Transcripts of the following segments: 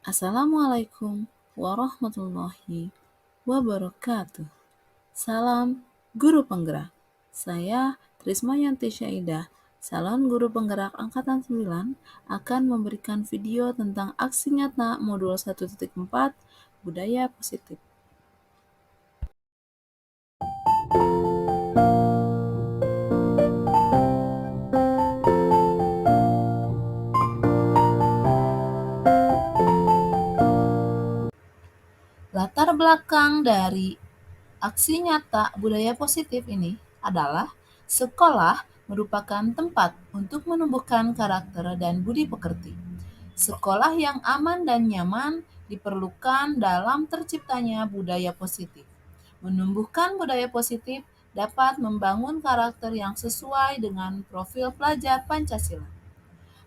Assalamualaikum warahmatullahi wabarakatuh. Salam Guru Penggerak. Saya Trismayanti Syaidah, calon guru penggerak Angkatan 9, akan memberikan video tentang aksi nyata modul 1.4 budaya positif. Latar belakang dari aksi nyata budaya positif ini adalah sekolah merupakan tempat untuk menumbuhkan karakter dan budi pekerti. Sekolah yang aman dan nyaman diperlukan dalam terciptanya budaya positif. Menumbuhkan budaya positif dapat membangun karakter yang sesuai dengan profil pelajar Pancasila.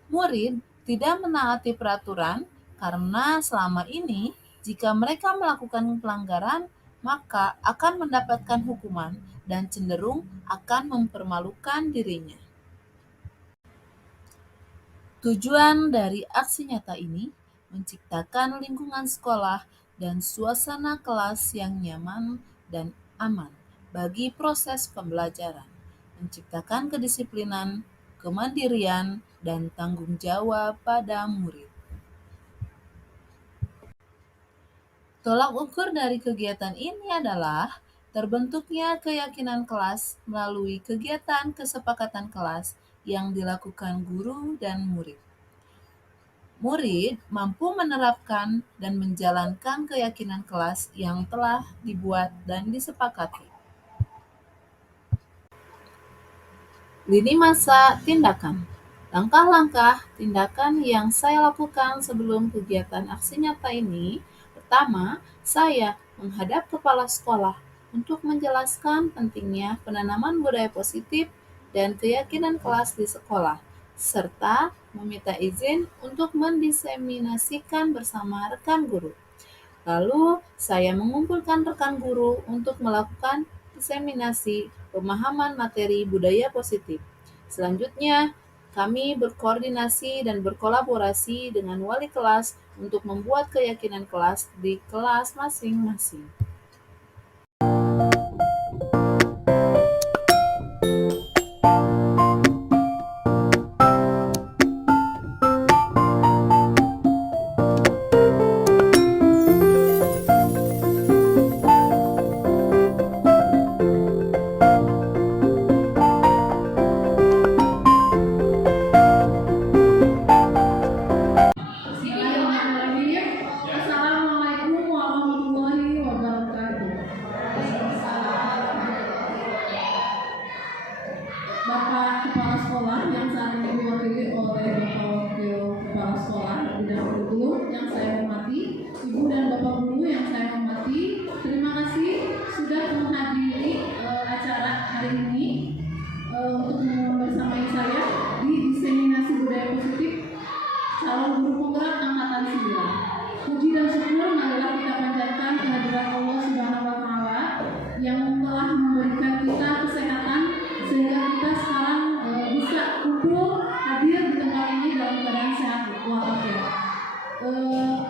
Murid tidak menaati peraturan karena selama ini jika mereka melakukan pelanggaran, maka akan mendapatkan hukuman dan cenderung akan mempermalukan dirinya. Tujuan dari aksi nyata ini menciptakan lingkungan sekolah dan suasana kelas yang nyaman dan aman bagi proses pembelajaran, menciptakan kedisiplinan, kemandirian, dan tanggung jawab pada murid. Tolak ukur dari kegiatan ini adalah terbentuknya keyakinan kelas melalui kegiatan kesepakatan kelas yang dilakukan guru dan murid. Murid mampu menerapkan dan menjalankan keyakinan kelas yang telah dibuat dan disepakati. Lini masa tindakan. Langkah-langkah tindakan yang saya lakukan sebelum kegiatan aksi nyata ini, pertama, saya menghadap kepala sekolah untuk menjelaskan pentingnya penanaman budaya positif dan keyakinan kelas di sekolah, serta meminta izin untuk mendiseminasikan bersama rekan guru. Lalu, saya mengumpulkan rekan guru untuk melakukan diseminasi pemahaman materi budaya positif. Selanjutnya, kami berkoordinasi dan berkolaborasi dengan wali kelas untuk membuat keyakinan kelas di kelas masing-masing. Assalamualaikum warahmatullahi wabarakatuh. Bapak Kepala Sekolah yang saat ini diwakili oleh Bapak Wakil Kepala Sekolah bidang kurikulum yang saya hormati, Ibu dan Bapak Guru yang saya hormati, terima kasih sudah menghadiri acara hari ini untuk membersamai saya di diseminasi budaya positif calon guru penggerak angkatan 9. Puji dan syukur marilah kita panjatkan kehadiran Allah Subhanahu wa taala yang telah memberikan kita kesehatan sehingga kita sekarang bisa kumpul hadir di tempat ini dalam keadaan sehat walafiat.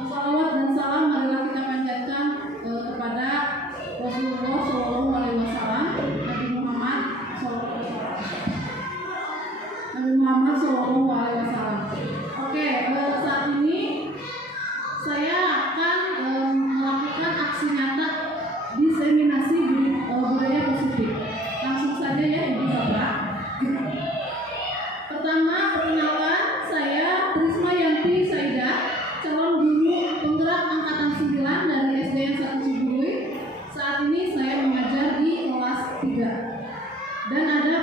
Salawat dan salam marilah kita panjatkan kepada Rasulullah Shallallahu Alaihi Wasallam, Nabi Muhammad Shallallahu Alaihi Wasallam. Oke, saat ini saya akan melakukan aksi nyata diseminasi budaya positif. Langsung saja ya Ibu Bapak. Pertama, perkenalkan saya Trismayanti Syaidah, calon guru penggerak angkatan 9 dari SDN 1 Cibului. Saat ini saya mengajar di kelas 3. Dan ada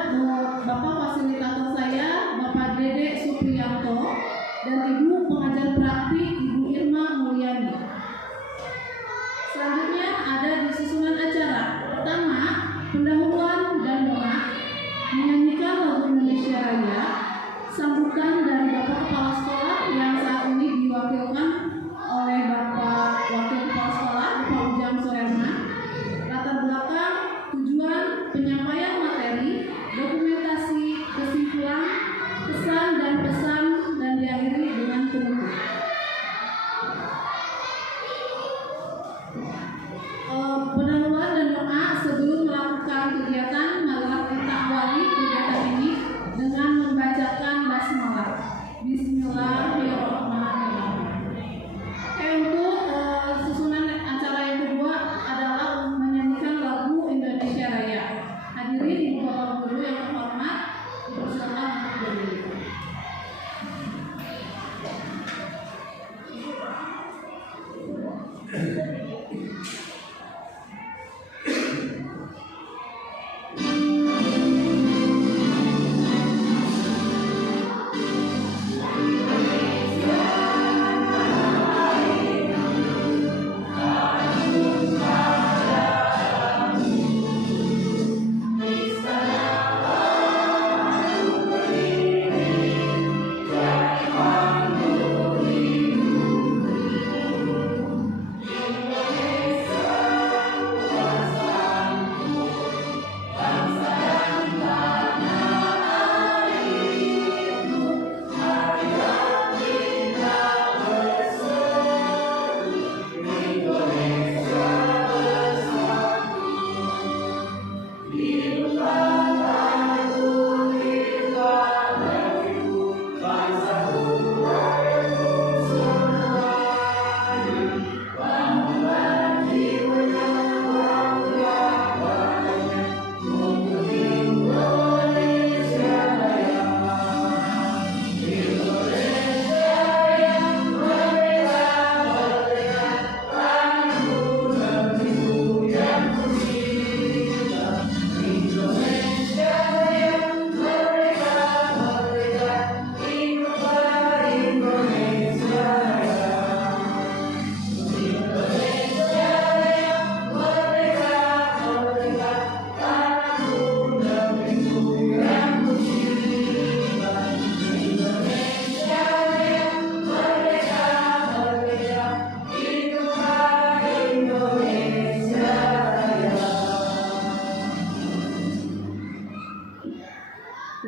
Bapak fasilitator saya, Bapak Dede Supriyanto, dan Ibu pengajar praktik Ibu Irma Mulyani. Selanjutnya ada di susunan acara. Pertama, pendahuluan dan doa.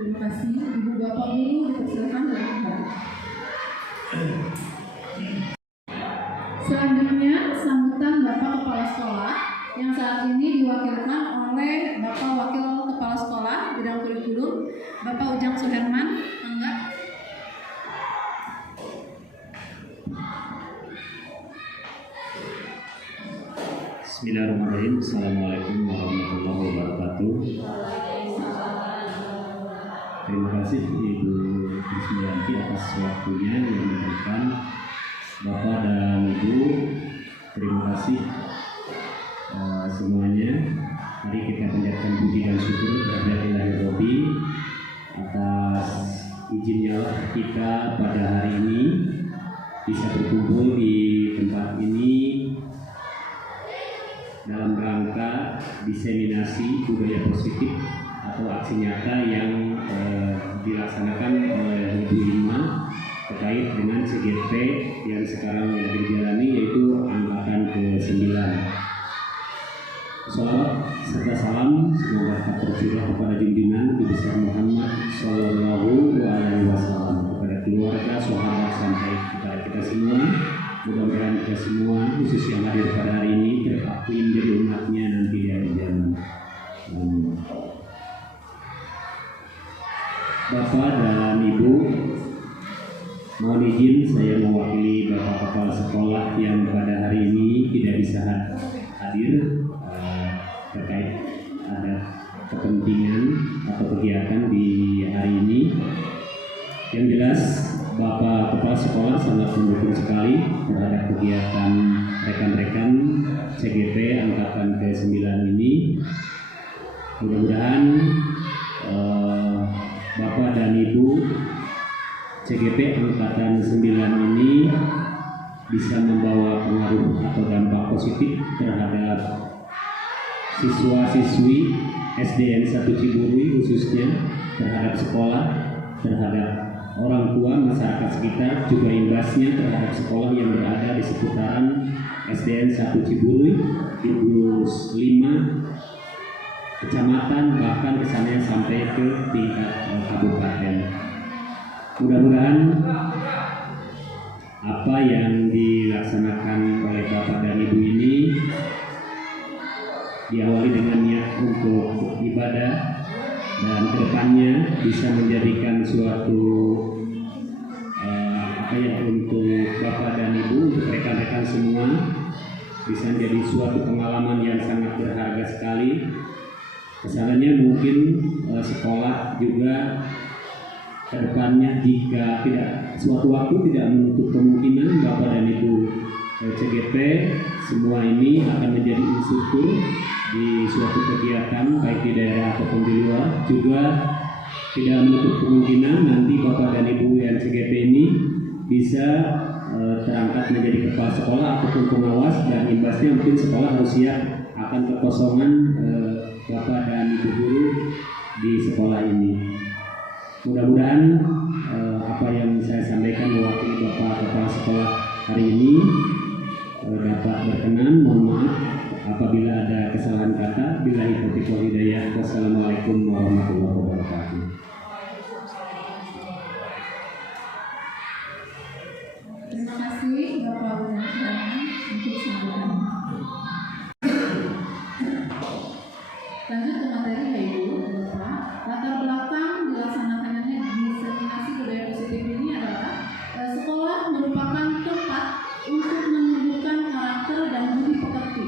Terima kasih. Ibu Bapak Guru dipersilakan berbicara. Selanjutnya, sambutan Bapak Kepala Sekolah yang saat ini diwakilkan oleh Bapak Wakil Kepala Sekolah Bidang Kurikulum, Bapak Ujang Suherman. Enggak. Bismillahirrahmanirrahim. Assalamualaikum warahmatullahi wabarakatuh. Terima kasih Ibu Krismiyanti atas waktunya yang diberikan. Bapak dan Ibu, terima kasih semuanya. Mari kita panjatkan puji dan syukur kepada Ilahi Rabbi atas izinnya kita pada hari ini bisa berkumpul di tempat ini dalam rangka diseminasi budaya positif atau aksi nyata yang dilaksanakan oleh Ibu Ima terkait dengan CGP yang sekarang lagi dijalani, yaitu angkatan ke-9. Salawat serta salam semoga tak tercurah kepada junjungan Nabi besar Muhammad Sallallahu Alaihi Wasallam, kepada keluarga, sahabat sampai kepada kita semua. Mudah-mudahan kita semua, khusus yang hadir pada hari ini, terpaksa menjadi umatnya nanti di akhir zaman. Bapak dan Ibu, mohon izin saya mewakili Bapak Kepala Sekolah yang pada hari ini tidak bisa hadir terkait ada kepentingan atau kegiatan di hari ini. Yang jelas Bapak Kepala Sekolah sangat mendukung sekali terhadap kegiatan rekan-rekan CGP angkatan ke-9 ini. Mudah-mudahan Bapak dan Ibu CGP angkatan 9 ini bisa membawa pengaruh atau dampak positif terhadap siswa-siswi SDN 1 Ciburui, khususnya terhadap sekolah, terhadap orang tua, masyarakat sekitar, juga imbasnya terhadap sekolah yang berada di seputaran SDN 1 Ciburui, di 5 kecamatan, bahkan kesannya sampai ke tingkat kabupaten. Mudah-mudahan apa yang dilaksanakan oleh Bapak dan Ibu ini diawali dengan niat untuk ibadah dan kedepannya bisa menjadikan suatu untuk Bapak dan Ibu, untuk rekan-rekan semua, bisa menjadi suatu pengalaman yang sangat berharga sekali. Kesannya mungkin sekolah juga kedepannya jika tidak suatu waktu tidak menutup kemungkinan Bapak dan Ibu CGP semua ini akan menjadi instruktur di suatu kegiatan baik di daerah ataupun di luar. Juga tidak menutup kemungkinan nanti Bapak dan Ibu yang CGP ini bisa terangkat menjadi kepala sekolah ataupun pengawas, dan imbasnya mungkin sekolah harus siap akan kekosongan Bapak dan Ibu guru di sekolah ini. Mudah-mudahan apa yang saya sampaikan mewakili Bapak kepala sekolah hari ini dapat berkenan. Mohon maaf apabila ada kesalahan kata. Billahi taufiq wal hidayah. Wassalamualaikum warahmatullahi wabarakatuh. Terima kasih Bapak Ujang untuk sambutan. Lanjut ke materi ya Ibu, Bapak. Latar belakang dilaksanakannya diseminasi budaya positif ini adalah sekolah merupakan tempat untuk menumbuhkan karakter dan budi pekerti.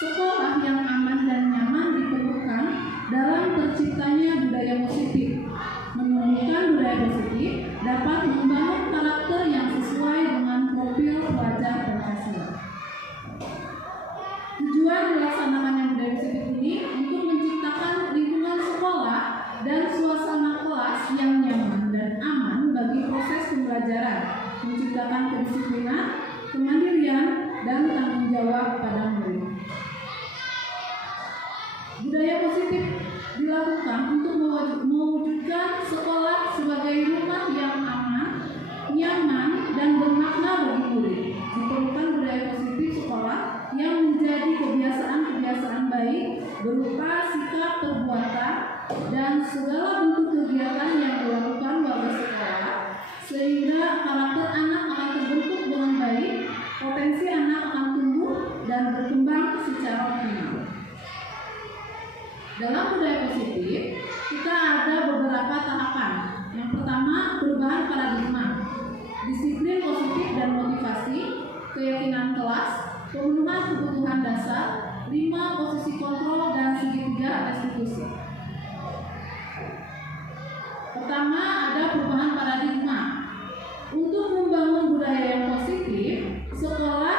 Sekolah yang aman dan nyaman diperlukan dalam terciptanya budaya positif. Menumbuhkan budaya positif dapat membangun karakter yang sesuai dengan profil pelajar berhasil. Tujuan dilaksanakannya budaya positif ini untuk menciptakan lingkungan sekolah dan suasana kelas yang nyaman dan aman bagi proses pembelajaran, menciptakan kedisiplinan, kemandirian, dan tanggung jawab pada murid. Budaya positif dilakukan untuk mewujudkan sekolah sebagai rumah yang aman, nyaman, dan bermakna bagi murid. Diperlukan budaya positif sekolah yang menjadi kebiasaan-kebiasaan baik berupa sikap perbuatan dan segala bentuk kegiatan yang dilakukan warga sekolah, sehingga karakter anak akan terbentuk dengan baik, potensi anak akan tumbuh dan berkembang secara optimal. Dalam budaya positif, kita ada beberapa tahapan. Yang pertama, perubahan paradigma, disiplin positif dan motivasi, keyakinan kelas, pemenuhan kebutuhan dasar, 5 posisi kontrol dan segitiga restitusi. Pertama, ada perubahan paradigma. Untuk membangun budaya yang positif, sekolah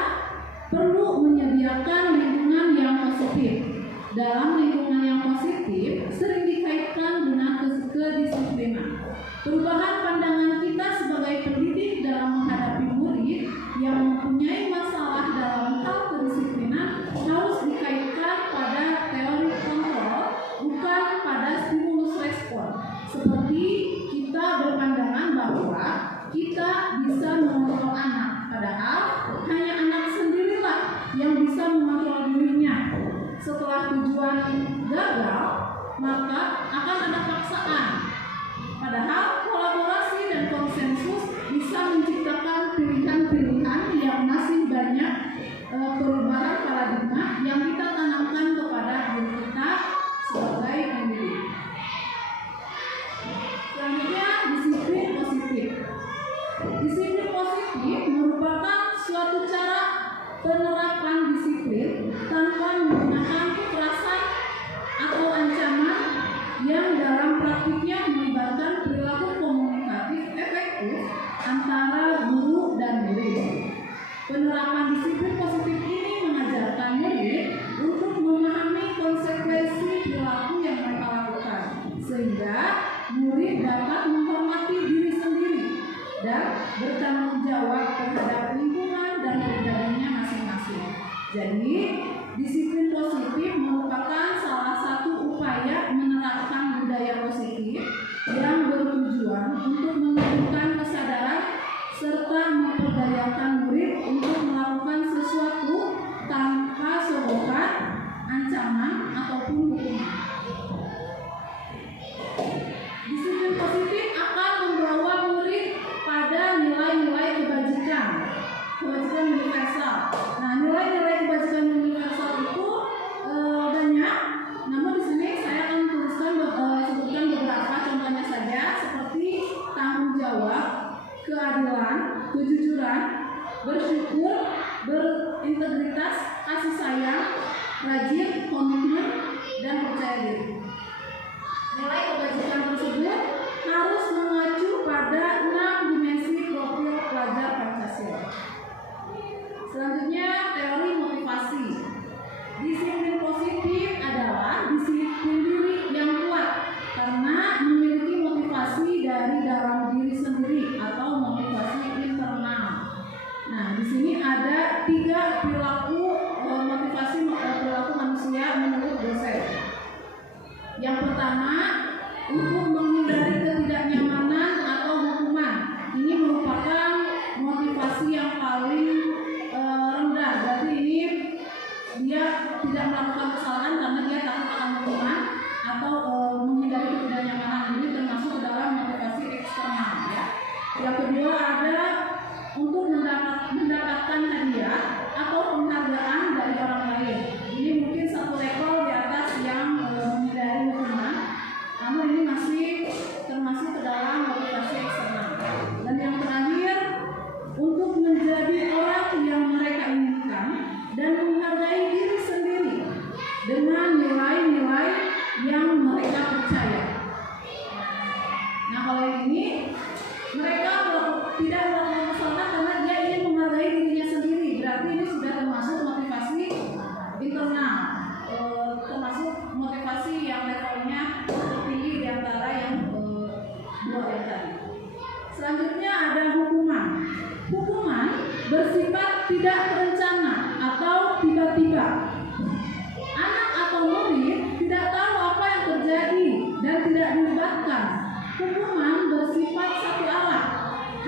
perlu menyediakan lingkungan yang positif. Dalam lingkungan yang positif sering dikaitkan dengan kedisiplinan. Perubahan pandangan kita sebagai pendidik dalam menghadapi murid yang mempunyai masalah dalam hal kedisiplinan harus dikaitkan pada teori kontrol, bukan pada stimulus respon. Seperti kita berpandangan bahwa kita bisa mengontrol anak, padahal hanya anak sendirilah yang bisa mengontrol dirinya. Setelah tujuan gagal, maka akan ada paksaan. Padahal kolaborasi dan konsensus bisa menciptakan pilihan-pilihan yang masih banyak perubahan paradigma yang kita tanamkan kepada diri kita sebagai pendidik. Selanjutnya, disiplin positif. Disiplin positif merupakan suatu cara penerapan disiplin tanpa menggunakan kekerasan atau ancaman yang dalam praktiknya melibatkan perilaku komunikatif efektif antara guru dan murid. Penerapan disiplin positif ini mengajarkan murid untuk memahami konsekuensi perilaku yang mereka lakukan, sehingga murid dapat menghormati diri sendiri dan bertanggung jawab terhadap lingkungan dan pribadinya masing-masing. Jadi, disiplin positif merupakan salah satu upaya menerapkan budaya positif yang bertujuan untuk menumbuhkan kesadaran serta memperdayakan murid untuk melakukan sesuatu tanpa sogokan, ancaman, ataupun hukuman. Disiplin positif akan membawa murid pada nilai-nilai kebajikan universal. Nah, nilai-nilai kebajikan universal itu banyak. Namun di sini saya akan sebutkan beberapa contohnya saja, seperti tanggung jawab, keadilan, kejujuran, bersyukur, berintegritas, kasih sayang, rajin, komitmen, dan percaya diri. Nilai kebajikan tersebut harus mengacu pada 6 dimensi profil pelajar Pancasila. Selanjutnya, teori motivasi. Disiplin positif adalah disiplin diri yang kuat karena memiliki motivasi dari dalam diri sendiri atau motivasi internal. Nah, di sini ada 3 perilaku motivasi perilaku manusia menurut dosen. Yang pertama, untuk menghindari ketidaknyamanan atau hukuman. Ini merupakan motivasi yang paling rendah. Berarti ini dia tidak melakukan kesalahan karena dia takut akan hukuman atau menghindari ketidaknyamanan. Ini termasuk ke dalam motivasi eksternal, ya. Yang kedua ada untuk mendapatkan hadiah atau penghargaan dari orang lain. Ini mungkin satu level di atas yang menghindari hukuman, namun ini masih termasuk ke dalam motivasi eksternal. Dan yang terakhir, untuk menjadi orang yang mereka inginkan dan menghargai diri sendiri dengan nilai-nilai yang mereka percaya. Nah, kalau ini mereka tidak melakukan kesalahan karena dia ingin menghargai dirinya sendiri. Berarti ini sudah termasuk motivasi internal, termasuk motivasi yang levelnya tertinggi di antara yang dua yang tadi. Selanjutnya ada hukuman. Hukuman bersifat tidak terencana atau tiba-tiba. Anak atau murid tidak tahu apa yang terjadi dan tidak dilibatkan. Hukuman bersifat satu arah,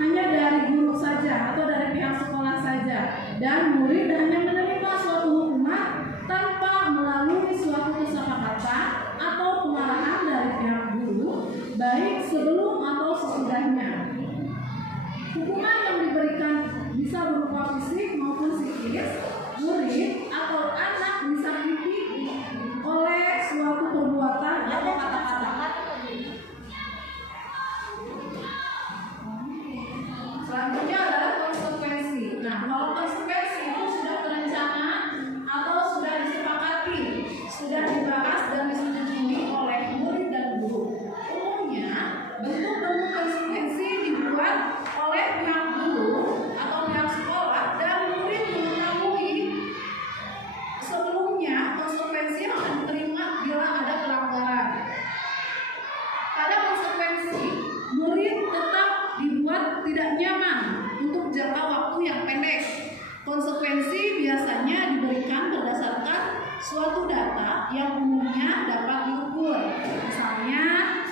hanya dari guru saja atau dari pihak sekolah saja, dan murid hanya menerima suatu hukuman tanpa melalui suatu kesepakatan atau pengarahan dari berupa fisik maupun psikis, murid atau anak disakiti oleh suatu perbuatan atau kata-kata. Selanjutnya adalah konsekuensi. Nah, kalau konsekuensi itu sudah terencana atau sudah disepakati, sudah dibahas dan disetujui oleh murid dan guru. Umumnya, bentuk-bentuk konsekuensi dibuat oleh pihak guru atau pihak sekolah dan murid mengetahui sebelumnya konsekuensi yang akan diterima bila ada pelanggaran. Pada konsekuensi, murid tetap dibuat tidak nyaman untuk jangka waktu yang pendek. Konsekuensi biasanya diberikan berdasarkan suatu data yang umumnya dapat diukur. Misalnya,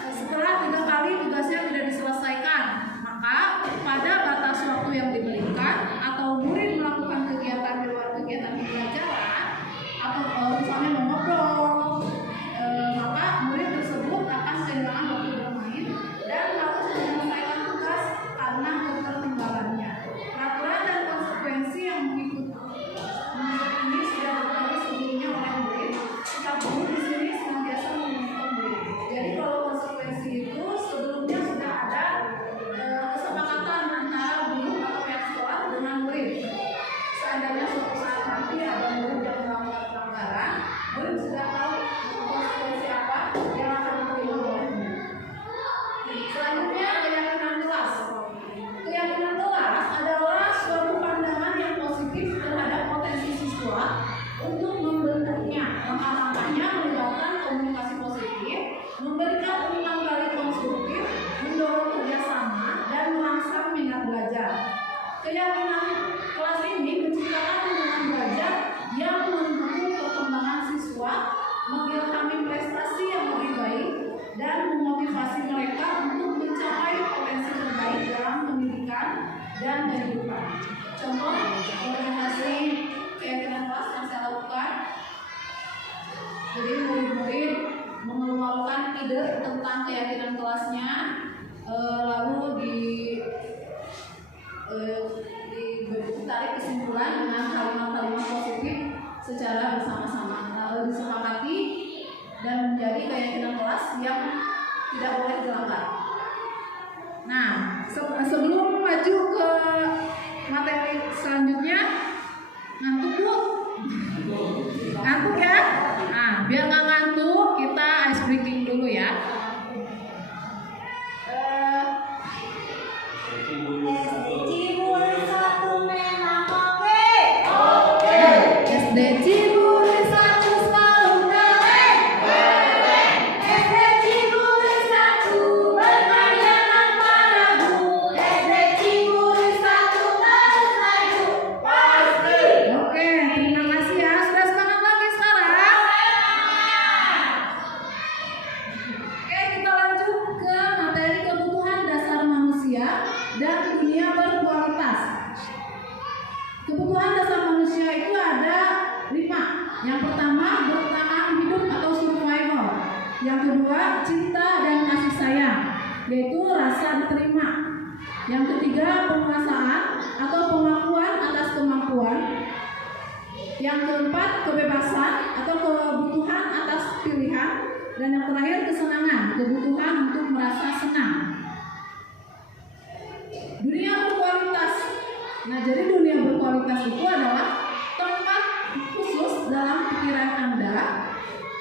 setelah 3 kali tugasnya tidak diselesaikan, maka pada batas waktu yang diberikan atau murid melakukan kegiatan di luar kegiatan pembelajaran atau misalnya mengobrol, maka murid tersebut akan kehilangan waktu bermain dan harus menyelesaikan tugas karena ketertinggalannya. Peraturan dan konsekuensi yang mengikuti ini sudah diketahui sebelumnya oleh murid. Kita guru di sini senantiasa mengingatkan murid. Jadi kalau konsekuensi itu sebelumnya sudah ada kesepakatan antara guru atau pihak sekolah dengan murid. Seandainya suatu saat nanti ada murid yang melakukan pelanggaran, murid sudah tahu konsekuensi apa yang akan diterima oleh murid. Selanjutnya, keyakinan kelas. Keyakinan kelas adalah suatu pandangan yang positif terhadap potensi siswa untuk membentuknya. Langkah-langkahnya melibatkan komunikasi positif, memberikan umpan balik konstruktif, mendorong kerjasama, dan merangsang minat belajar. Keyakinan kelas ini menciptakan lingkungan belajar yang mendukung perkembangan siswa, mengilhami prestasi yang lebih baik, dan memotivasi mereka untuk mencapai potensi terbaik dalam pendidikan dan kehidupan. Contoh organisasi keyakinan kelas yang saya lakukan, jadi murid-murid mengeluarkan ide tentang keyakinan kelasnya, lalu ditarik kesimpulan dengan kalimat-kalimat positif secara bersama-sama, lalu disepakati dan menjadi keyakinan kelas yang tidak boleh dilanggar. Nah, sebelum maju ke materi selanjutnya, ngantuk Bu? Ngantuk ya? Nah, biar nggak ngantuk, kita ice breaking dulu ya. SD Ciburi 1 selalu keren. SD Ciburi 1 bermain tanpa ragu. SD Ciburi 1 terus maju pasti. Oke, terima kasih ya. Sudah semangat lagi sekarang? Oke, kita lanjut ke materi kebutuhan dasar manusia dan dunia berkualitas. Kebutuhan dasar manusia itu ada 5. Yang pertama, bertahan hidup atau survival. Yang kedua, cinta dan kasih sayang, yaitu rasa diterima. Yang ketiga, penguasaan atau pengakuan atas kemampuan. Yang keempat, kebebasan atau kebutuhan atas pilihan. Dan yang terakhir, kesenangan, kebutuhan untuk merasa senang. Dunia berkualitas. Nah, jadi dunia berkualitas itu adalah tempat khusus dalam pikiran Anda,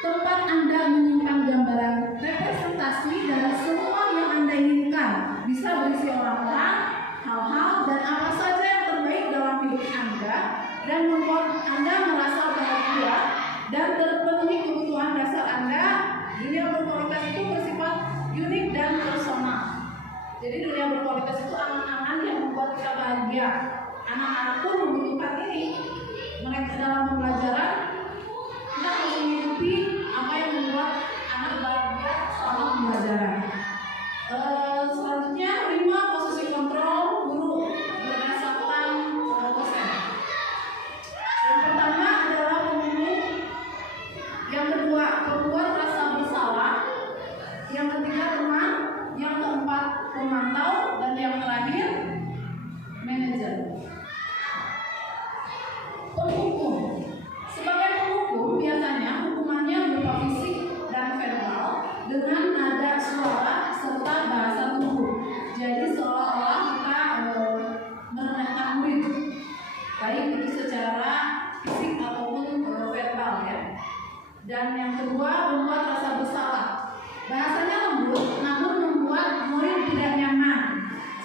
tempat Anda menyimpan gambaran representasi dari semua yang Anda inginkan. Bisa berisi orang-orang, hal-hal, dan apa saja yang terbaik dalam hidup Anda dan membuat Anda merasa bahagia dan terpenuhi kebutuhan dasar Anda. Dunia berkualitas itu bersifat unik dan personal. Jadi dunia berkualitas itu angan-angan yang membuat kita bahagia. Anak-anak pun membutuhkan ini. Mereka dalam pembelajaran, kita harus mengikuti apa yang membuat anak bahagia selama pembelajaran. Selanjutnya 5 posisi kontrol guru berdasarkan dosen. Yang pertama adalah pembunuh. Yang kedua, pembuat rasa bersalah. Yang ketiga, teman. Yang keempat, pemantau. Dan yang terakhir, manajer.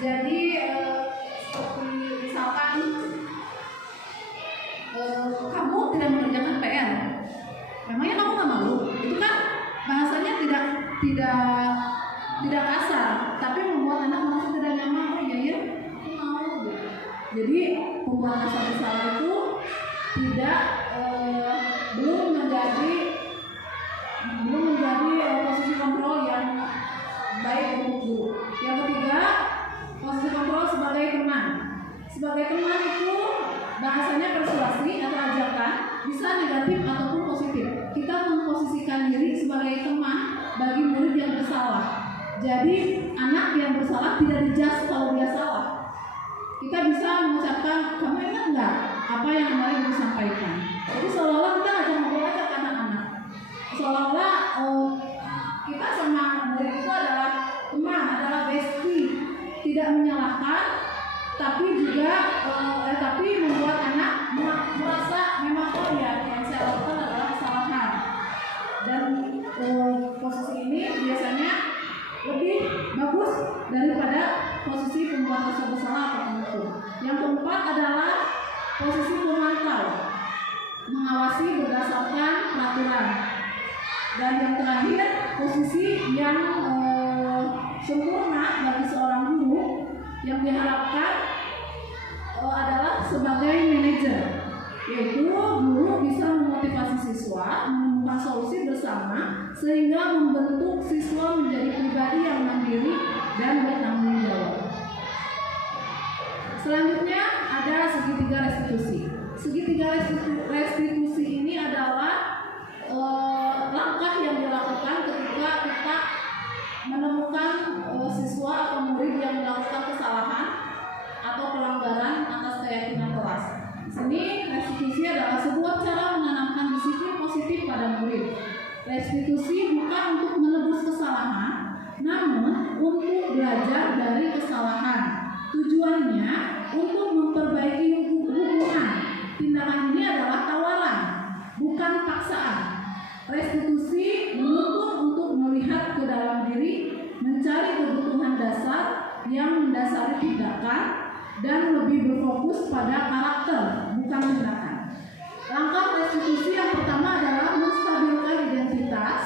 Jadi seperti misalkan kamu tidak mengerjakan PR, memangnya kamu nggak malu? Itu kan bahasanya tidak kasar, tapi membuat anak merasa tidak nyaman. Oh iya ya, aku mau. Gitu. Jadi pembuat rasa bersalah itu tidak belum menjadi posisi kontrol yang baik untuk guru. Yang ketiga, posisi kontrol sebagai teman. Sebagai teman itu bahasanya persuasi atau ajakan, bisa negatif ataupun positif. Kita memposisikan diri sebagai teman bagi murid yang bersalah. Jadi anak yang bersalah tidak dijudge kalau dia salah. Kita bisa mengucapkan, kamu ingat nggak apa yang kemarin disampaikan? Jadi seolah-olah kita ngajak ngobrol aja ke anak-anak. Seolah-olah kita sama murid itu adalah teman, adalah bestie, tidak menyalahkan, tapi juga tapi membuat anak merasa memang oh ya yang saya lakukan adalah kesalahan. Dan posisi ini biasanya lebih bagus daripada posisi pembuat rasa bersalah atau penghukum. Yang keempat adalah posisi pemantau, mengawasi berdasarkan peraturan. Dan yang terakhir, posisi yang sempurna bagi seorang guru yang diharapkan adalah sebagai manajer, yaitu guru bisa memotivasi siswa, menemukan solusi bersama sehingga membentuk siswa menjadi pribadi yang mandiri dan bertanggung jawab. Selanjutnya ada segitiga restitusi. Segitiga restitusi ini adalah langkah yang dilakukan ketika kita menemukan siswa atau murid yang melakukan kesalahan atau pelanggaran atas keyakinan kelas. Di sini restitusi adalah sebuah cara menanamkan disiplin positif pada murid. Restitusi bukan untuk menebus kesalahan, namun untuk belajar dari kesalahan. Tujuannya untuk memperbaiki hubungan. Tindakan ini adalah tawaran, bukan paksaan. Restitusi menuntut untuk melihat ke dalam diri, mencari kebutuhan dasar yang mendasari tindakan, dan lebih berfokus pada karakter, bukan tindakan. Langkah restitusi yang pertama adalah menstabilkan identitas,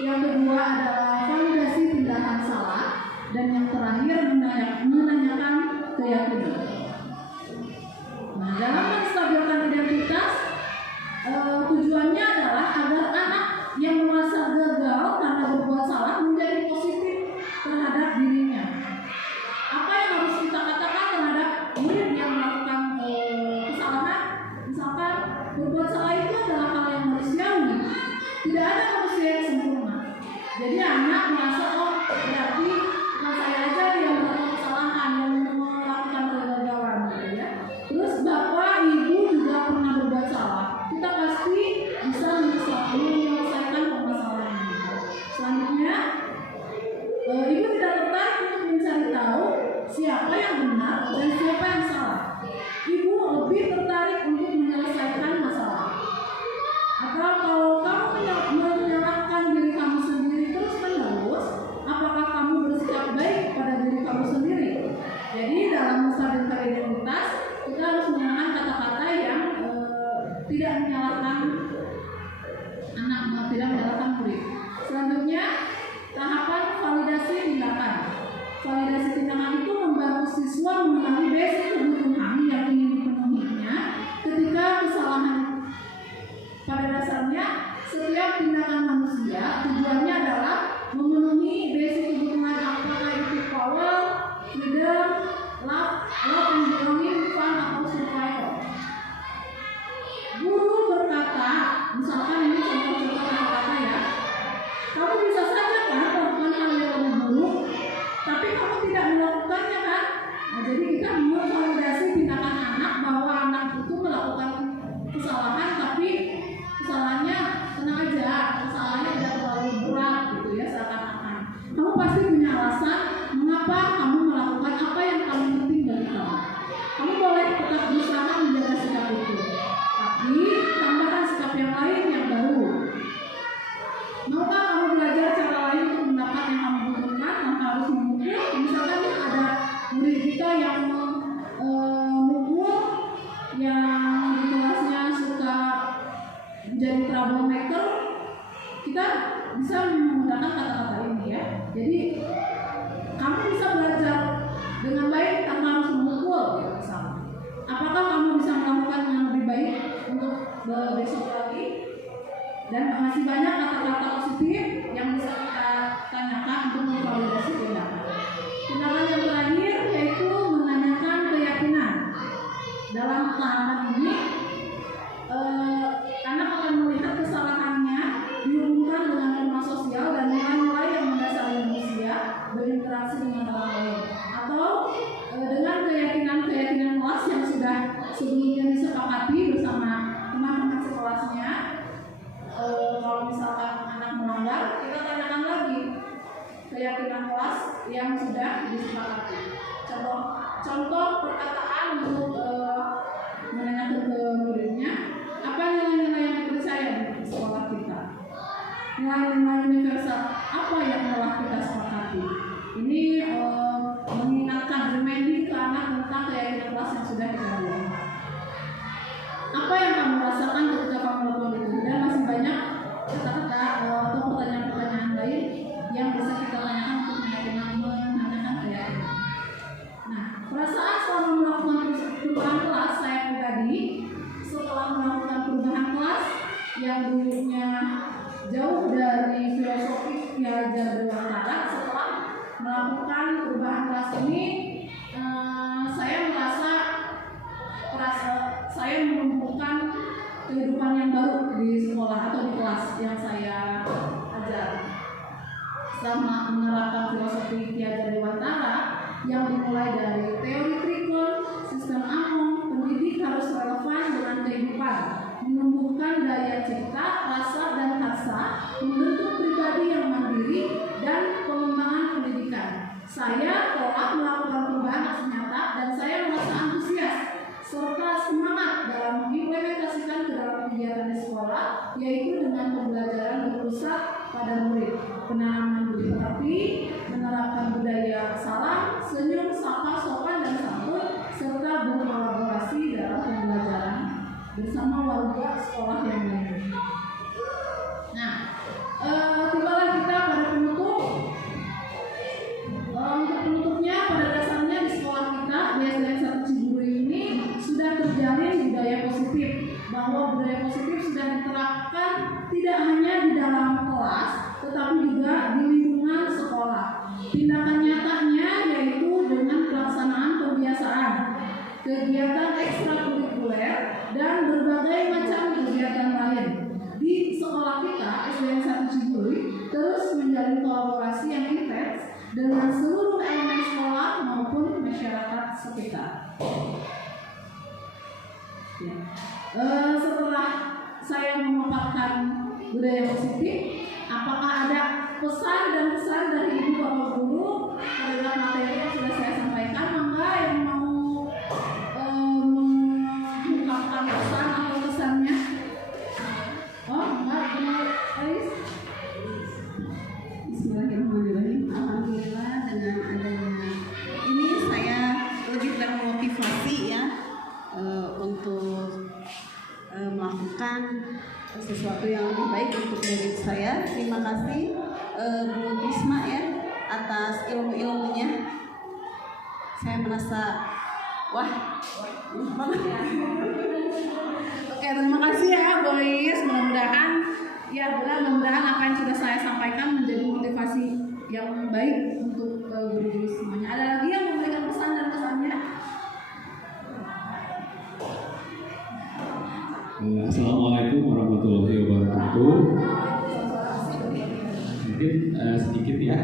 yang kedua adalah validasi tindakan salah, dan yang terakhir menanyakan keyakinan. Nah, dalam menstabilkan identitas, tujuannya adalah agar anak yang merasa gagal karena berbuat salah menjadi positif terhadap dirinya. Apa yang harus kita katakan terhadap murid yang melakukan kesalahan? Misalkan berbuat salah itu adalah hal yang manusiawi. Tidak ada manusia yang sempurna. Jadi anak merasa oh berarti bukan saya aja yang melakukan kesalahan, yang melakukan kegagalan, gitu ya. Terus bapak ibu juga pernah berbuat salah. Kita pasti bisa menyelesaikan permasalahan ini. Selanjutnya, ibu tidak tertarik untuk mencari tahu siapa yang benar dan siapa yang salah. Ibu lebih tertarik untuk menyelesaikan masalah. Atau kalau kamu menyalahkan diri kamu sendiri terus-menerus, apakah kamu bersikap baik pada diri kamu sendiri? Jadi dalam menstabilkan identitas, kita harus menggunakan kata-kata yang tidak menyalahkan anak, tidak menyalahkan murid. Selanjutnya, tahapan validasi tindakan. Validasi tindakan itu membantu siswa mengenali basic kebutuhan yang ingin dipenuhinya ketika kesalahan. Pada dasarnya, setiap tindakan manusia tujuannya adalah memenuhi basic kebutuhan, apakah itu power, freedom, love and belonging, fun, atau survival. Guru berkata, misalkan ini contoh-contoh kata-kata ya, kamu bisa saja kan melakukan hal yang lebih buruk, tapi kamu tidak melakukannya kan? Nah, jadi kita memvalidasi tindakan anak bahwa anak itu melakukan kesalahan, tapi kesalahannya tenang aja, kesalahannya tidak terlalu berat gitu ya, seakan-akan. Kamu pasti punya alasan mengapa kamu melakukan apa yang paling penting bagi kamu. Kamu boleh tetap berusaha menjaga sikap itu, tapi tambahkan sikap yang lain yang baru. Maukah kamu belajar cara lain untuk mendapat yang kamu butuhkan tanpa harus memukul? Misalkan ada yang memukul, yang di kelasnya suka menjadi troublemaker, kita bisa menggunakan kata-kata ini ya. Jadi kamu bisa belajar dengan baik tanpa harus memukul ya, misalnya. Apakah kamu bisa melakukan yang lebih baik untuk besok lagi? Dan masih banyak kata-kata positif yang bisa kita tanyakan untuk memvalidasi tindakan. Tindakan yang terakhir yaitu menanyakan keyakinan. Dalam tahapan ini, anak akan melihat kesalahannya dihubungkan dengan norma sosial dan nilai-nilai yang mendasari manusia berinteraksi dengan orang lain, atau dengan keyakinan kelas yang sudah sebelumnya disepakati bersama teman-teman sekelasnya. Kalau misalkan anak melanggar, kita tanyakan lagi keyakinan kelas yang sudah disepakati. Contoh perkataan untuk menanyakan ke muridnya, apa nilai-nilai yang dipercaya di sekolah kita? Nilai-nilai universal apa yang telah kita sepakati? Ini mengingatkan, reminding ke anak tentang keyakinan kelas yang sudah kita buat. Apa yang kamu rasakan ketika kamu melakukan itu? Dan masih banyak kata-kata atau pertanyaan-pertanyaan lain yang bisa kita tanyakan untuk menanyakan keyakinan. Nah, perasaan selama melakukan perubahan kelas saya pribadi, setelah melakukan perubahan kelas yang dulunya jauh dari filosofi Piaget Dewantara, setelah melakukan perubahan kelas ini, saya merasa saya menemukan kehidupan yang baru di sekolah atau di kelas yang saya ajar. Setelah menerapkan filosofi Piaget Dewantara yang dimulai dari teori Trikon, sistem Among, pendidik harus relevan dengan kehidupan, menumbuhkan daya cipta, rasa dan rasa, membentuk pribadi yang mandiri, dan pengembangan pendidikan. Saya telah melakukan perubahan aksi nyata dan saya merasa antusias serta semangat dalam mengimplementasikan ke dalam kegiatan di sekolah, yaitu dengan pembelajaran berpusat pada murid, penanaman budi pekerti, menerapkan budaya salam, senyum, sapa, sopan, dan santun, serta berkolaborasi dalam pembelajaran bersama warga sekolah yang lain. Nah, tibalah kita pada penutup. Untuk penutupnya, pada dasarnya di sekolah kita di SDN 1 Cibubur ini sudah terjalin budaya positif, bahwa budaya positif sudah diterapkan tidak hanya di dalam kelas, tetapi juga di lingkungan sekolah. Tindakan nyatanya yaitu dengan pelaksanaan pembiasaan, kegiatan ekstrakurikuler, dan berbagai macam kegiatan lain. Di sekolah kita, SDN 1 Cibubur, terus menjalin kolaborasi yang intens dengan seluruh elemen sekolah maupun masyarakat sekitar. Ya. Setelah saya memaparkan budaya positif, apakah ada pesan dan kesan dari ibu bapak guru terhadap materi yang sudah saya sampaikan? Mangga yang mau mengungkapkan pesan atau kesannya? Oh, enggak, Ais. Bismillahirrahmanirrahim. Alhamdulillah dengan adanya ini saya lebih termotivasi ya untuk melakukan sesuatu yang lebih baik untuk diri saya. Terima kasih Bu Tisma ya atas ilmu-ilmunya. Saya merasa wah Oke, terima kasih ya boys. Mudah-mudahan apa yang sudah saya sampaikan menjadi motivasi yang baik untuk guru-guru semuanya. Ada lagi yang memberikan pesan dan kesannya? Assalamualaikum warahmatullahi wabarakatuh. Mungkin sedikit ya,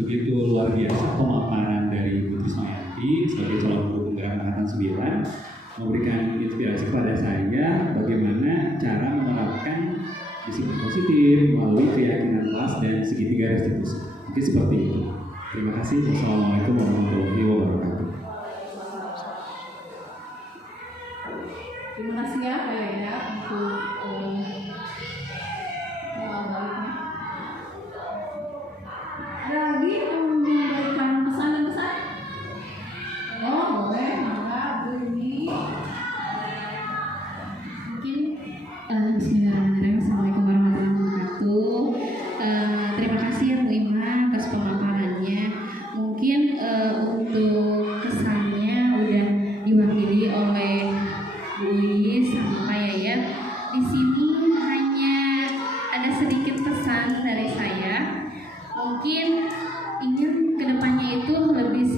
begitu luar biasa pemaparan dari Bu Trismayanti sebagai calon guru penggerak angkatan 9 memberikan inspirasi kepada saya bagaimana cara menerapkan disiplin positif melalui keyakinan kelas dan segitiga restitusi. Mungkin seperti itu. Terima kasih. Wassalamualaikum warahmatullahi wabarakatuh. Terima kasih ya Pak Yaya untuk baliknya. Ada lagi yang memberikan pesan dan kesan?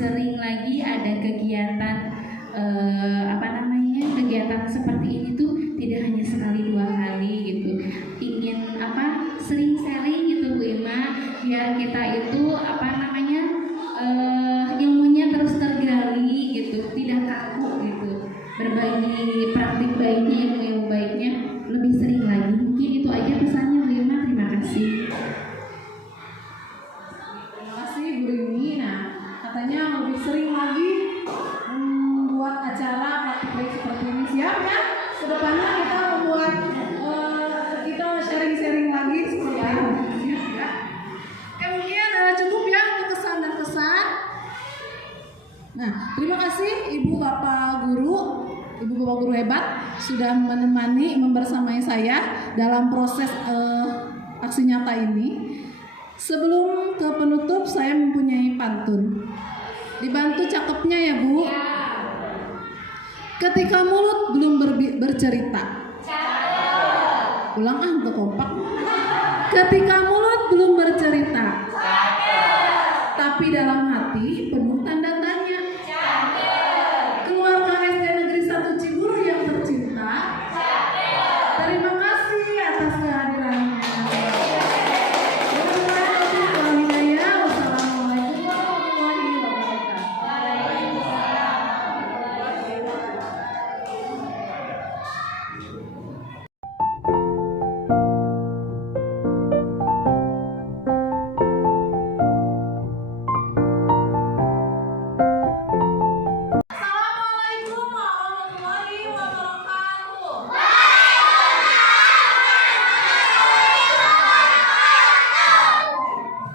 sering lagi ada kegiatan kegiatan seperti ini tuh tidak hanya sekali 2 kali gitu. Ingin sering sharing gitu Bu Ima, biar kita itu ilmunya terus tergali gitu, tidak kaku gitu. Berbagi praktik baiknya, ilmu baiknya lebih sering lagi. Mungkin itu aja pesannya Bu Ima. Terima kasih. Terima kasih Bu Rini. Nah, katanya lebih sering lagi membuat acara praktik baik seperti ini. Siap ya? Kedepannya kita membuat kita sharing-sharing lagi seperti itu. Siap ya? Oke, mungkin cukup ya untuk kesan dan pesan. Nah, terima kasih Ibu Bapak Guru hebat sudah menemani membersamai saya dalam proses aksi nyata ini. Sebelum ke penutup, saya mempunyai pantun. Dibantu cakepnya ya Bu. Ketika mulut belum bercerita. Ulang untuk kompak. Ketika mulut belum bercerita. Tapi dalam hati penuh tanda tanya. Keluarga SD Negeri 1 Ciburu yang tercinta. Terima kasih atas kehadirannya. Wassalamualaikum warahmatullahi wabarakatuh. Assalamualaikum warahmatullahi wabarakatuh.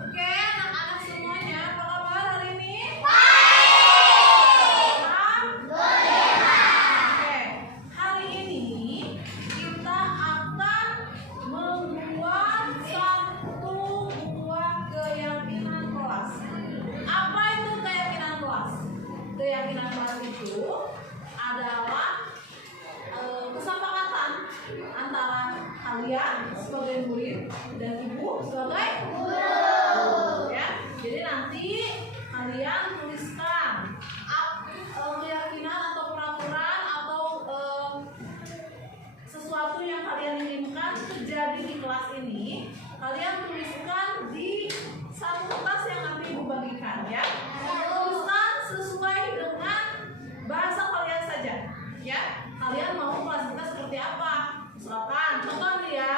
Oke, anak-anak semuanya, apa kabar hari ini? Oke, hari ini kita akan membuat satu buah keyakinan kelas. Apa itu keyakinan kelas? Keyakinan kelas itu adalah kesepakatan antara kalian sebagai murid dan ibu sebagai guru. Ya, jadi nanti kalian tuliskan keyakinan atau peraturan atau sesuatu yang kalian inginkan terjadi di kelas ini. Kalian tuliskan di satu kertas yang nanti ibu bagikan ya. Tuliskan sesuai dengan bahasa kalian saja ya. Kalian mau kelas kita seperti apa? Misalkan contoh nih ya,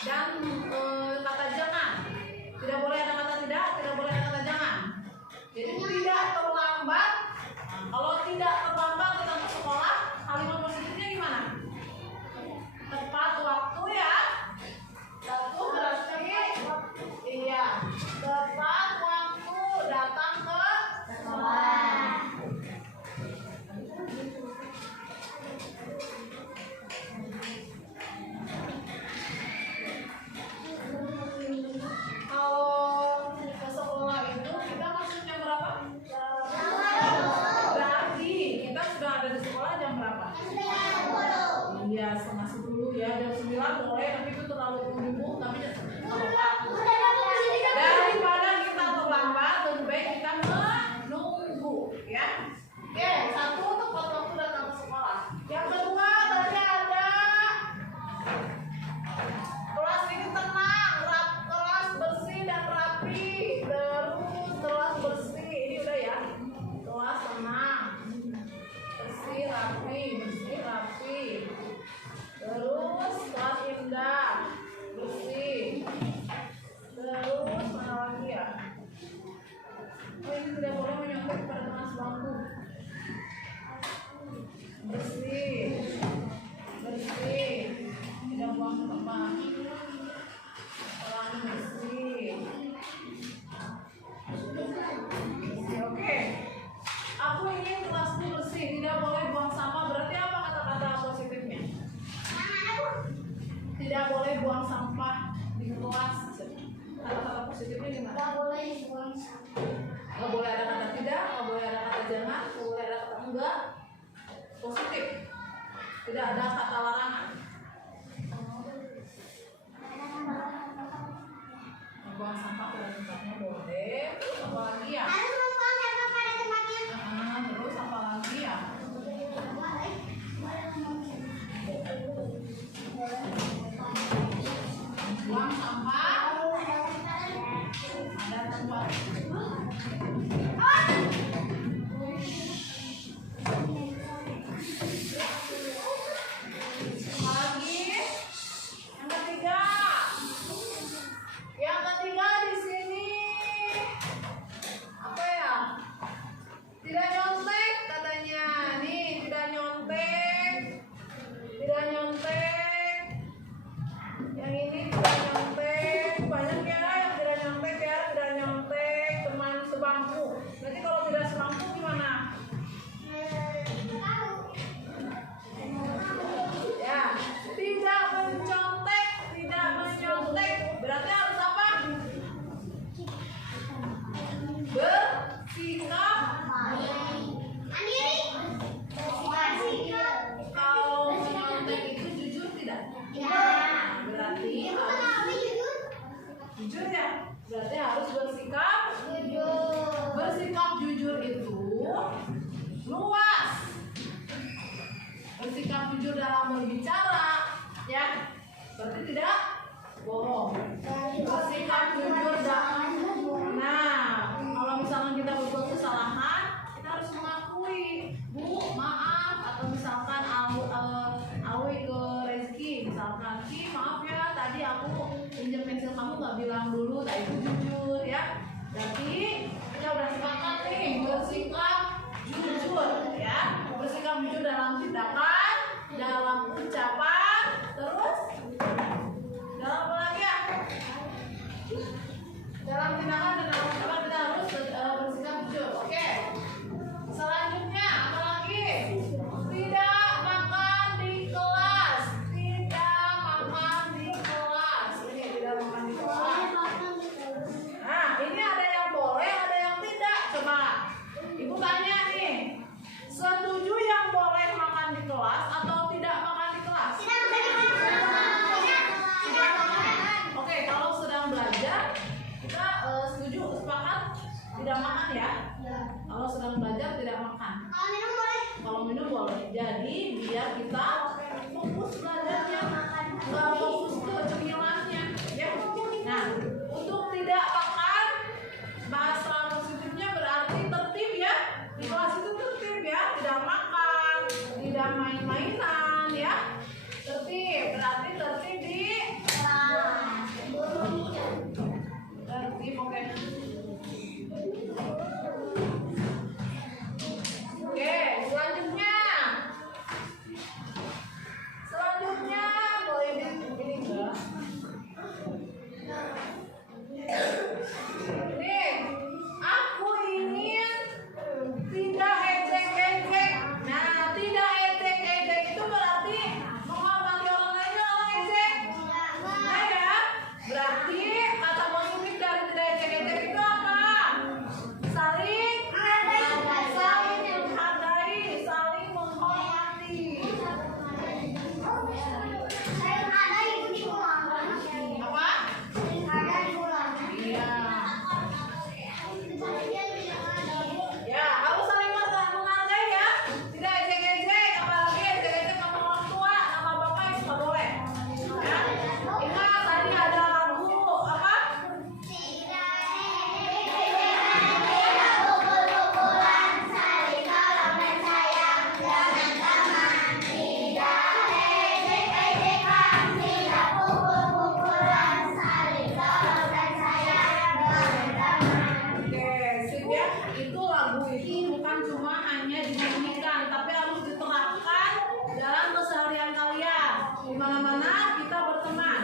dan kata jangan. Tidak boleh ada kata tidak, tidak boleh ada kata jangan. Jadi tidak terlambat. Nah, kalau tidak terlambat kita ke sekolah, kalimat positifnya gimana? Tepat waktu ya. Satu berarti iya, tepat waktu datang ke sekolah. Kalau ke sekolah itu kita masuk jam berapa? Berarti kita sudah ada di sekolah jam berapa? Iya, setengah 10 ya, jam 9 boleh, tapi itu terlalu buru-buru, tapi daripada kita terlambat, lebih baik kita menunggu ya. Oke, satu tepat waktu datang ke sekolah. Yang kedua tadi ada kelas ini tenang, kelas bersih dan rapi. Terus kelas bersih, ini udah ya. Kelas tenang, bersih rapi, bersih rapi. Terus kelas indah, bersih. Terus mana lagi ya? Oh, ini tidak boleh menyontek pada teman sebangku. Bersih, bersih. Tidak buang sampah. Orang bersih. Bersih, oke. Aku ingin kelasku bersih, tidak boleh buang sampah. Berarti apa kata-kata positifnya? Tidak boleh buang sampah di kelas. Kata-kata positifnya gimana? Tidak boleh buang sampah. Nggak boleh ada kata tidak, nggak boleh ada kata jangan, nggak boleh ada kata enggak. Positif. Tidak ada kata larangan. Buang sampah pada tempatnya boleh. Terus apa lagi ya? Harus membuang sampah pada tempatnya. Terus apa lagi ya? Buang sampah ada tempat. Lagi yang ketiga. Yang ketiga di sini apa ya? Tidak nyontek katanya. Nih, tidak nyontek. Tidak nyontek. Yang ini tidak nyontek. Banyak ya yang tidak nyontek ya, tidak nyontek teman sebangku. Nanti kalau tidak sebangku gimana? Ya, tidak mencontek, tidak mencontek. Berarti harus apa? Bersikap. Kalau menyontek itu jujur tidak? Berarti harus jujur ya. Berarti harus bersikap jujur. Bersikap jujur itu luas. Bersikap jujur dalam berbicara, ya. Berarti tidak bohong. Bersikap jujur dalam. Nah, kalau misalnya kita berbuat kesalahan, kita harus mengakui, Bu, maaf, atau misalkan Awi ke Rezeki, misalkan, Ki, maaf ya, tadi aku pinjam pensil kamu nggak bilang dulu, nah itu jujur ya. Berarti kita udah sepakat nih, bersikap jujur ya, bersikap jujur dalam tindakan, dalam ucapan, terus dalam apa lagi ya? Dalam tindakan dan dalam ucapan kita harus bersikap jujur. Oke. Selanjutnya apa lagi? Tidak makan di kelas. Tidak makan di kelas. Ini tidak makan di kelas. Nah, ini ada yang boleh, ada yang tidak. Coba Ibu tanya nih, setuju yang boleh makan di kelas atau tidak makan di kelas? Tidak makan. Oke, kalau sedang belajar kita setuju, sepakat tidak makan ya. Kalau sedang belajar tidak makan. Kalau minum boleh. Jadi biar kita fokus belajarnya, nggak fokus ke cemilannya. Ya. Nah, untuk tidak makan, bahasa positifnya berarti tertib ya. Di kelas itu tertib ya, tidak makan, tidak main-mainan ya. Tertib berarti tertib di kelas. positif, oke. Oke, selanjutnya boleh ini enggak? Nih, aku ingin tidak ejek-ejek. Nah, tidak ejek-ejek itu berarti menghormati orang lain, orang ejek. Nah ya, berarti kata positif dari tidak ejek-ejek itu apa? Saling menghargai, saling menghormati. Apa? Iya. Ya, harus saling menghargai ya. Tidak ejek-ejek, apalagi ejek-ejek sama orang tua, sama bapak itu nggak boleh. Ya. Ingat tadi ada lagu apa? Oke, sip ya. Itu lagu itu bukan cuma hanya dinyanyikan, tapi harus diterapkan dalam keseharian kalian. Di mana-mana kita berteman.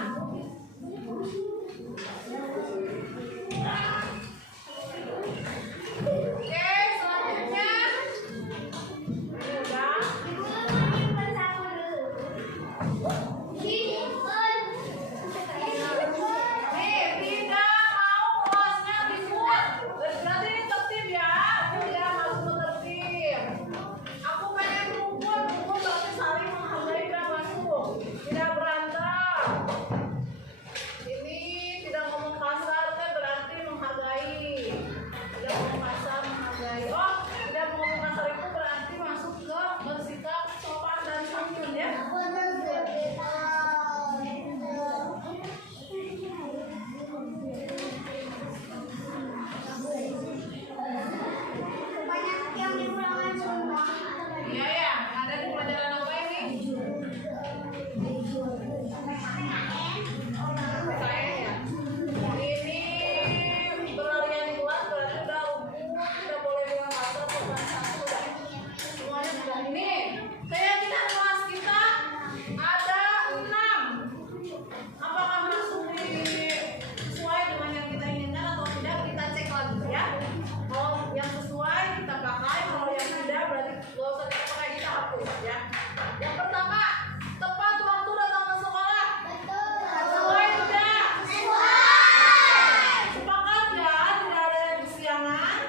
Oke, selanjutnya. Udah. Nih, tidak mau kelasnya dibuat. Berarti ini tertib ya. Tidak masuk tertib. Aku pengen kumpul berarti saling menghargai dan masuk. Tidak berantem. Ini tidak ngomong kasar kan berarti menghargai. Tidak ngomong kasar menghargai. Oh, tidak ngomong kasar itu berarti masuk ke bersikap sopan dan santun ya. Iya ya, ada di pelajaran apa ini? Saya ya. Ini berlarian di kelas berarti udah umum, tidak boleh bilang kasar bukan satu udah. Semuanya sudah ini. Keyakinan kelas kita ada 6. Apakah masuk di sesuai dengan yang kita inginkan atau tidak, kita cek lagi ya. Kalau yang sesuai kita pakai, kalau yang tidak berarti nggak usah kita pakai, kita hapus ya. Yang pertama, tepat waktu datang ke sekolah. Sesuai tidak? Sepakat ya, tidak ada yang kesiangan.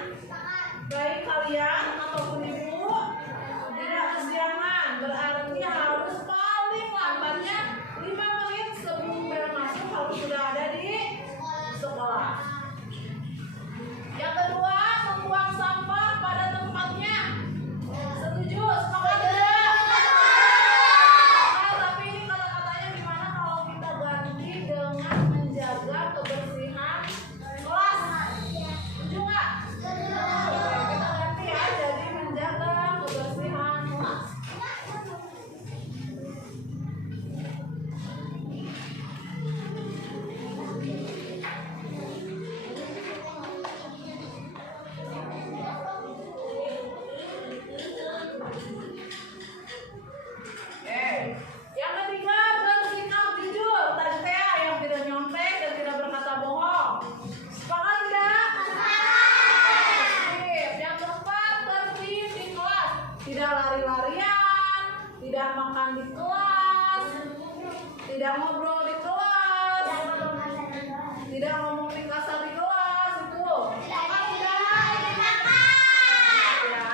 Baik kalian ataupun ibu, tidak kesiangan. Berarti harus paling lambatnya 5 menit sebelum bel masuk harus sudah ada di sekolah. Yang kedua, membuang sampah pada tempatnya. Setuju? Sepakat tidak? Nah, tapi ini kata-katanya gimana kalau kita ganti dengan menjaga kebersihan kelas? Setuju nggak? Oke, kita ganti ya, jadi menjaga kebersihan kelas. Yang ketiga, bersikap jujur. Tadi Tea yang tidak nyontek dan tidak berkata bohong. Sepakat tidak? Sip. Yang keempat, tertib di kelas. Tidak lari-larian, tidak makan di kelas, tidak ngobrol di kelas, tidak ngomong di kasar di kelas. Itu sepakat tidak? Ya,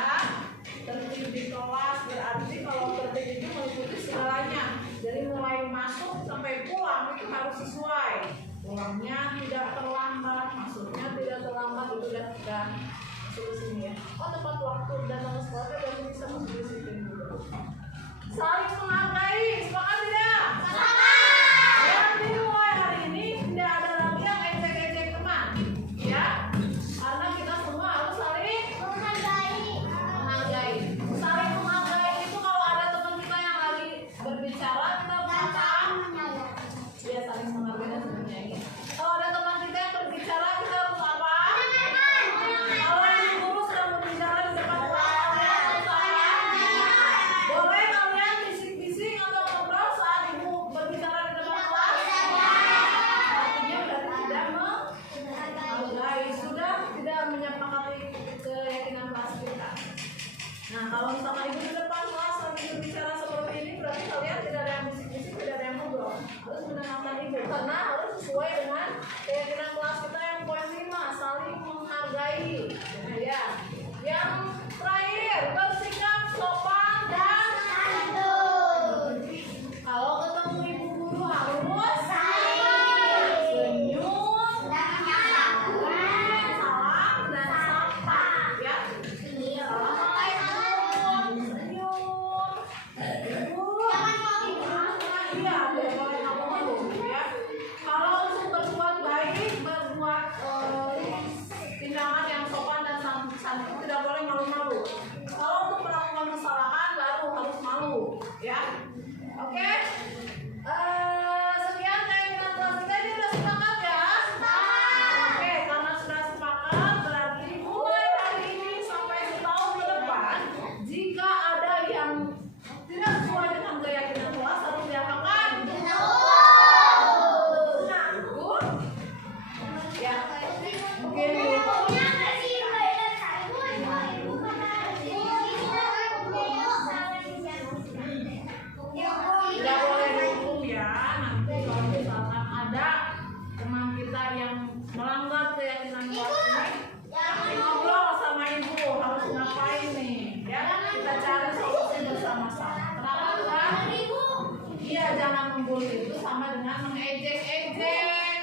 tertib di kelas berarti kalau tertib itu meliputi segalanya. Dari mulai masuk sampai pulang itu harus sesuai. Pulangnya tidak terlambat, masuknya tidak terlambat, itu udah masuk ke sini ya. Oh, tepat waktu datang ke sekolah kan berarti bisa masuk ke sini dulu. Saling menghargai, sepakat tidak? Jadi mulai hari ini tidak ada lagi yang ejek-ejek teman, ya. Karena kita semua harus saling menghargai. Saling menghargai itu kalau ada teman kita yang lagi berbicara kita berkata, ya saling menghargai dan sebagainya. Kalau ada teman kita yang berbicara kita harus Ya, oke. Sekian keyakinan kelas kita, ini udah sepakat ya? Oke, karena sudah sepakat berarti mulai hari ini sampai setahun ke depan, jika ada yang tidak sesuai dengan keyakinan kelas harus diapakan? Ibu? Ya. Oke, Bu. Tidak boleh dihukum ya. Nanti kalau misalkan ada teman kita yang melanggar keyakinan kelas ini, ngobrol sama ibu harus ngapain nih? Ya, kita cari solusi bersama-sama. Kenapa kan? Iya, jangan membuli, itu sama dengan mengejek-ejek.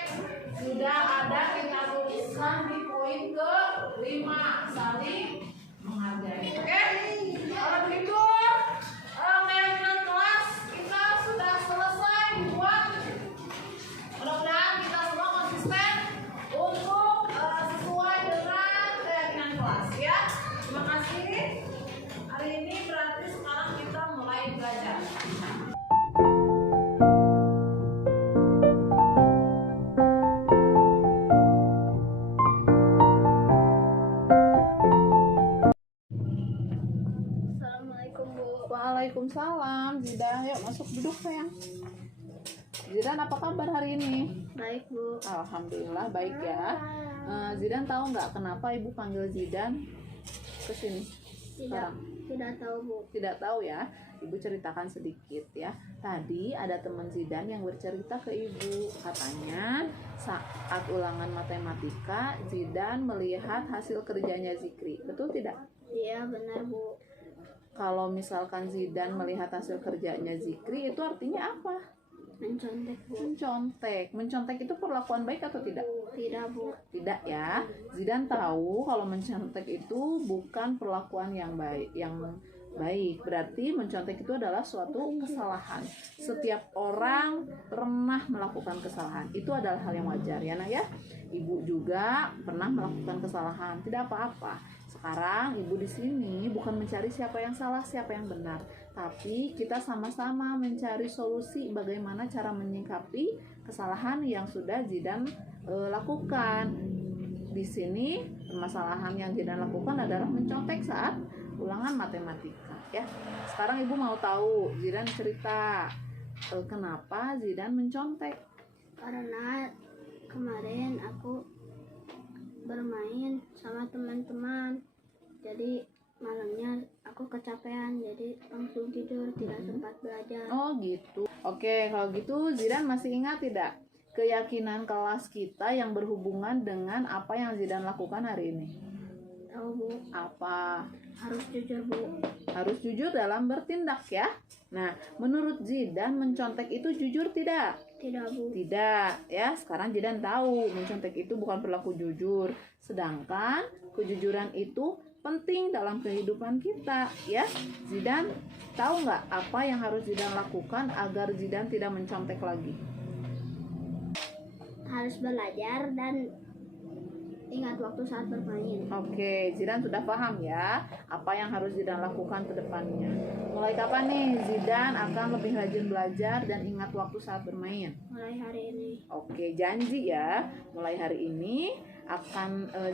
Sudah ada kita tuliskan di poin ke-5, saling menghargai. Oke? Kalau begitu, keyakinan kelas kita sudah selesai dibuat. Mudah-mudahan kita semua konsisten untuk sesuai dengan keyakinan kelas ya. Terima kasih. Hari ini berarti sekarang kita mulai belajar. Assalamualaikum Bu. Waalaikumsalam, Zidan. Yuk masuk duduk sayang. Zidan, apa kabar hari ini? Baik Bu. Alhamdulillah baik ya. Zidan tahu nggak kenapa ibu panggil Zidan ke sini sekarang? Tidak tahu Bu. Tidak tahu ya. Ibu ceritakan sedikit ya. Tadi ada teman Zidan yang bercerita ke ibu. Katanya saat ulangan matematika, Zidan melihat hasil kerjanya Zikri. Betul tidak? Iya benar Bu. Kalau misalkan Zidan melihat hasil kerjanya Zikri, itu artinya apa? Mencontek Bu. Mencontek. Mencontek itu perlakuan baik atau tidak? Tidak Bu. Tidak ya. Zidan tahu kalau mencontek itu bukan perlakuan yang baik. Berarti mencontek itu adalah suatu kesalahan. Setiap orang pernah melakukan kesalahan. Itu adalah hal yang wajar ya Nak ya. Ibu juga pernah melakukan kesalahan. Tidak apa-apa. Sekarang ibu di sini bukan mencari siapa yang salah, siapa yang benar, tapi kita sama-sama mencari solusi bagaimana cara menyikapi kesalahan yang sudah Zidan lakukan. Di sini permasalahan yang Zidan lakukan adalah mencontek saat ulangan matematika ya. Sekarang ibu mau tahu, Zidan cerita kenapa Zidan mencontek. Karena kemarin aku bermain sama teman-teman, jadi malamnya aku kecapean, jadi langsung tidur, tidak sempat belajar. Oh gitu. Oke, kalau gitu Zidan masih ingat tidak keyakinan kelas kita yang berhubungan dengan apa yang Zidan lakukan hari ini? Tahu Bu. Apa? Harus jujur Bu. Harus jujur dalam bertindak ya. Nah, menurut Zidan mencontek itu jujur tidak? Tidak Bu. Tidak ya. Sekarang Zidan tahu mencontek itu bukan perilaku jujur. Sedangkan kejujuran itu penting dalam kehidupan kita ya. Zidan tahu nggak apa yang harus Zidan lakukan agar Zidan tidak mencontek lagi? Harus belajar dan ingat waktu saat bermain. Oke, Zidan sudah paham ya apa yang harus Zidan lakukan ke depannya. Mulai kapan nih Zidan akan lebih rajin belajar dan ingat waktu saat bermain? Mulai hari ini. Oke, janji ya. Mulai hari ini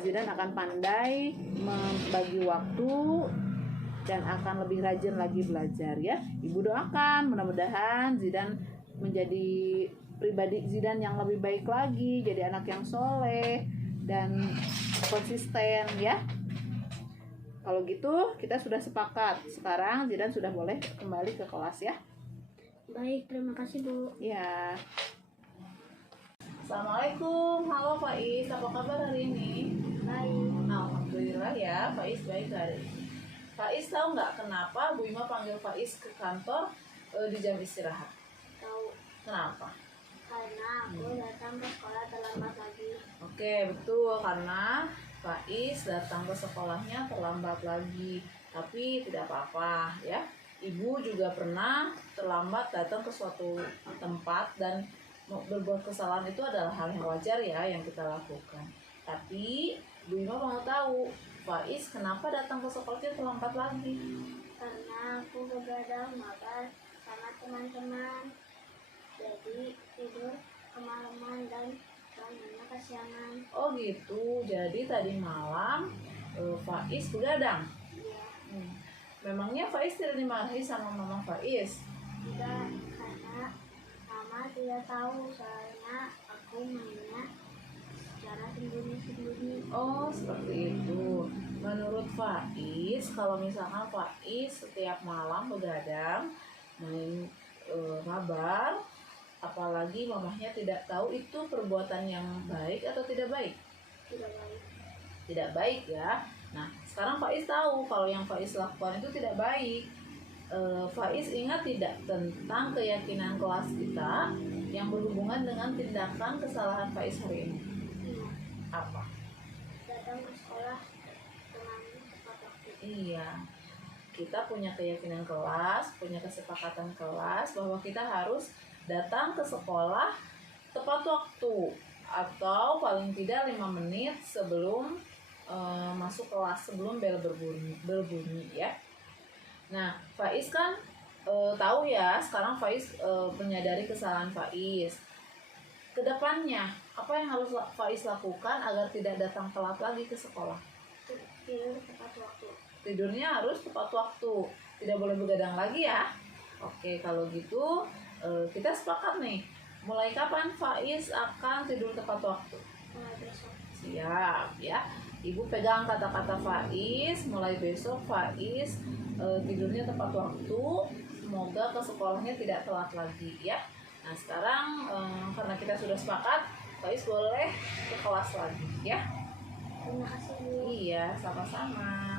Zidan akan pandai membagi waktu dan akan lebih rajin lagi belajar ya. Ibu doakan mudah-mudahan Zidan menjadi pribadi Zidan yang lebih baik lagi, jadi anak yang soleh dan konsisten ya. Kalau gitu kita sudah sepakat. Sekarang Zidan sudah boleh kembali ke kelas ya. Baik, terima kasih Bu. Ya. Assalamualaikum. Halo Faiz, apa kabar hari ini? Baik. Alhamdulillah ya, Faiz baik hari ini. Faiz tahu nggak kenapa Bu Ima panggil Faiz ke kantor di jam istirahat? Tahu. Kenapa? Karena aku datang ke sekolah terlambat lagi. Oke, betul, karena Faiz datang ke sekolahnya terlambat lagi. Tapi tidak apa-apa ya. Ibu juga pernah terlambat datang ke suatu tempat dan berbuat kesalahan itu adalah hal yang wajar ya yang kita lakukan. Tapi Bu Ima mau tahu, Faiz kenapa datang ke sekolahnya terlambat lagi? Karena aku begadang, maka teman-teman. Jadi tidur kemalaman dan bangunnya kesiangan. Oh gitu, jadi tadi malam Faiz begadang. Iya, Memangnya Faiz tidak dimarahi sama Mama Faiz? tidak, karena mama tidak tahu soalnya aku mainnya secara sembunyi-sembunyi. Oh seperti itu. Menurut Faiz, kalau misalkan Faiz setiap malam begadang main mabar, apalagi mamahnya tidak tahu, itu perbuatan yang baik atau tidak baik? Tidak baik. Tidak baik ya. Nah sekarang Faiz tahu kalau yang Faiz lakukan itu tidak baik. Faiz ingat tidak tentang keyakinan kelas kita yang berhubungan dengan tindakan kesalahan Faiz hari ini? Iya, Apa? datang ke sekolah dengan tepat waktu. Iya, kita punya keyakinan kelas, punya kesepakatan kelas bahwa kita harus datang ke sekolah tepat waktu atau paling tidak 5 menit sebelum masuk kelas, sebelum bel berbunyi ya. Nah, Faiz kan tahu ya, sekarang Faiz menyadari kesalahan Faiz. Kedepannya, apa yang harus Faiz lakukan agar tidak datang telat lagi ke sekolah? Tidur tepat waktu. Tidurnya harus tepat waktu, tidak boleh begadang lagi ya. Oke, kalau gitu kita sepakat nih. Mulai kapan Faiz akan tidur tepat waktu? Mulai besok. Siap ya. Ibu pegang kata-kata Faiz. Mulai besok Faiz tidurnya tepat waktu. Semoga ke sekolahnya tidak telat lagi ya. Nah sekarang karena kita sudah sepakat, Faiz boleh ke kelas lagi ya. Terima kasih, Bu. Iya, sama-sama.